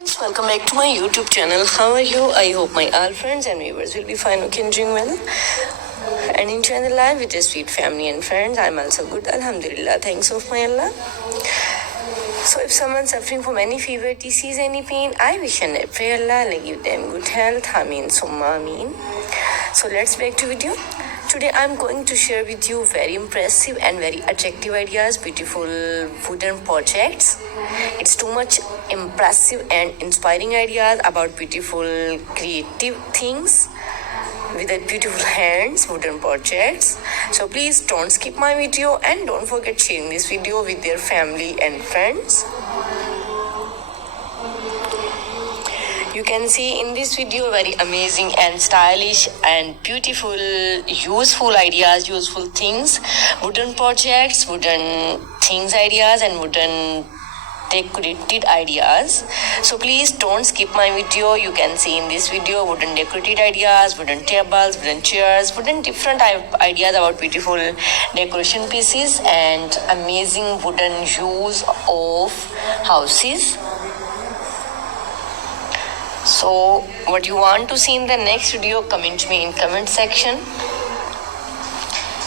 Welcome back to my YouTube channel. How are you? I hope my all friends and viewers will be fine, okay, and doing well and enjoying the life with your sweet family and friends. I'm also good, Alhamdulillah. Thanks of my Allah. So if someone's suffering from any fever, disease, any pain, I wish and I pray Allah will give them good health. Ameen summa ameen. So let's back to video. Today I'm going to share with you very impressive and very attractive ideas, beautiful wooden projects. It's too much impressive and inspiring ideas about beautiful creative things with a beautiful hands, wooden projects. So please don't skip my video and don't forget sharing this video with your family and friends. You can see in this video very amazing and stylish and beautiful, useful ideas, useful things, wooden projects, wooden things ideas and wooden decorated ideas. So please don't skip my video. You can see in this video wooden decorated ideas, wooden tables, wooden chairs, wooden different ideas about beautiful decoration pieces and amazing wooden use of houses. So what you want to see in the next video, comment me in comment section.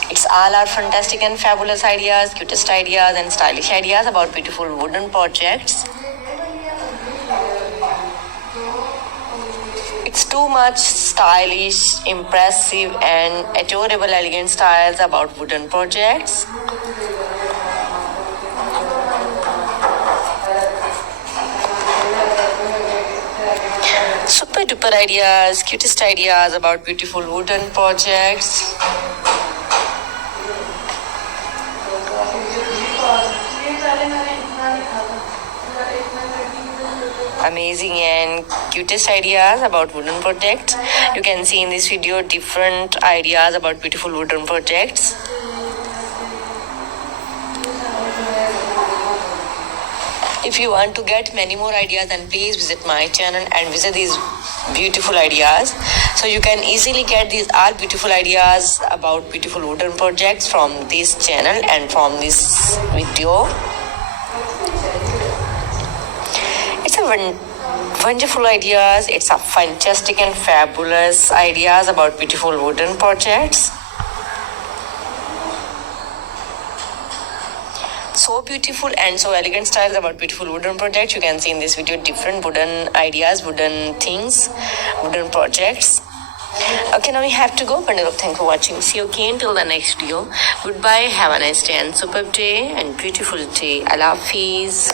It's all our fantastic and fabulous ideas, cutest ideas and stylish ideas about beautiful wooden projects. It's too much stylish, impressive and adorable elegant styles about wooden projects. Super duper ideas, cutest ideas about beautiful wooden projects. Amazing and cutest ideas about wooden projects. You can see in this video different ideas about beautiful wooden projects. If you want to get many more ideas, then please visit my channel and visit these beautiful ideas. So you can easily get these all beautiful ideas about beautiful wooden projects from this channel and from this video. It's a wonderful ideas. It's a fantastic and fabulous ideas about beautiful wooden projects. So beautiful and so elegant styles about beautiful wooden projects. You can see in this video different wooden ideas, wooden things, wooden projects. Okay, now we have to go. Bundle of thanks for watching. See you again till the next video. Goodbye. Have a nice day and superb day and beautiful day. Allah Hafiz.